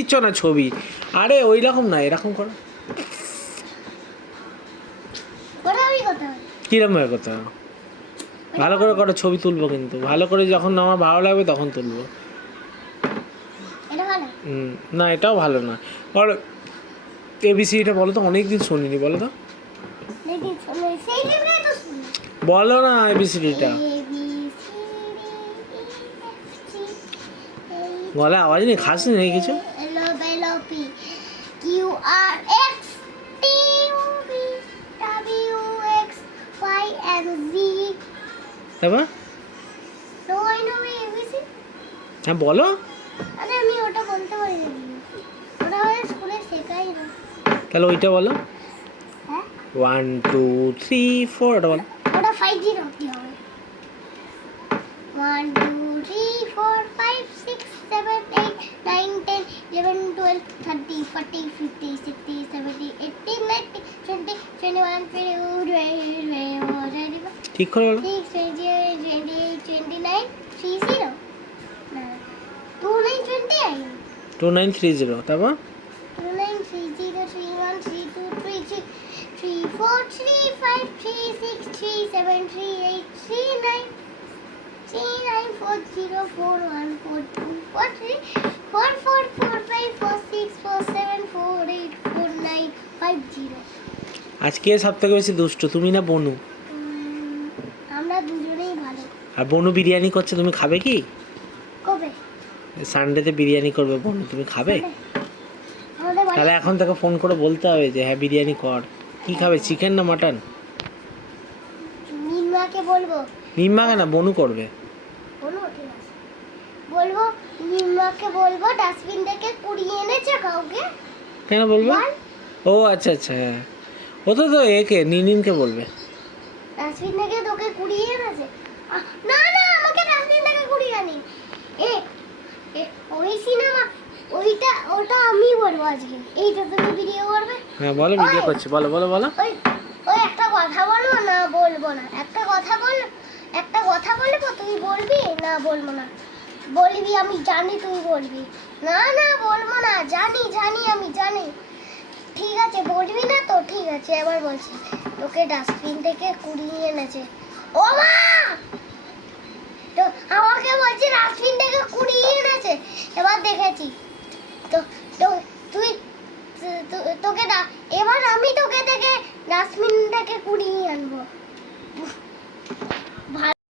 দিচ্ছ না ছবি। আরে ওই রকম না, এরকম করো। কিরম ভাবে কথা ভালো করে করো, ছবি তুলবো কিন্তু ভালো করে, যখন আমার ভালো লাগবে তখন তুলবো। না এটাও ভালো না। বলো এবিসিটা বলো তো, অনেকদিন শুনিনি, বলো তো, বলো না এবিসিডিটা। গলা আওয়াজ নেই, খাস নেই কিছু। এবার হ্যাঁ বলো। আমি ওটা বলতে পারি না, ওটা আমাদের স্কুলে শেখাই না। তাহলে ওইটা বলো। 1 2 3 4 এটা বলো। ওটা 5G রাখতে হবে। 1 2 3 4 5 6 7 8 9 10 11 12 13 14 15 16 17 18 19 20 21 22 ঠিক করে বলো। 29 30 না 29 2930 তারপর 2930 31 32 33 34 35 36 37 38 39 39 40 41 42 43 44 45 46 47 48 49 50। আজকে সব থেকে বেশি দুষ্ট তুমি না বনু? আমরা দুজনেই ভালো। আর বনু বিরিয়ানি করছে, তুমি খাবে কি? কবে? সানডেতে বিরিয়ানি করবে বনু, তুমি খাবে? তাহলে এখন থেকে ফোন করে বলতে হবে যে হ্যাঁ বিরিয়ানি কর। কি খাবে, চিকেন না মাটন? নিম্মাকে বলবো। নিম্মাকে না, বনু করবে। বনু ঠিক আছে, বলবো নিম্মাকে বলবো ডাস্টবিন থেকে কুড়িয়ে এনেছে কাউকে। কেন বলবে? ও আচ্ছা আচ্ছা, হ্যাঁ ও তো একে নিনিনকে বলবে। ডাস্টবিন থেকে তোকে কুড়িয়ে এনেছে? না না, আমাকে ডাস্টবিন থেকে কুড়িয়ে আনি। ওই সিনেমা, ওটা আমি বলবো আজকে। এইটা তুমি ভিডিও করবে? হ্যাঁ বলো, ভিডিও করছি, বলো বলো বলো। ওই একটা কথা বলবো না বলবো না, একটা কথা বলবো, তুই বলবি না বলবো না, বলবি আমি জানি তুই বলবি না না বলবো না, জানি আমি জানি। ঠিক আছে বলবি না তো, ঠিক আছে এবার বলছি। তোকে ডাস্টবিন থেকে কুড়িয়ে এনেছে। ও মা, তো আমাকে বলছি ডাস্টবিন থেকে কুড়িয়ে এনেছে। এবার দেখেছি তো তুই তোকে এবার আমি তোকে থেকে ডাস্টবিন থেকে কুড়িয়ে আনবো।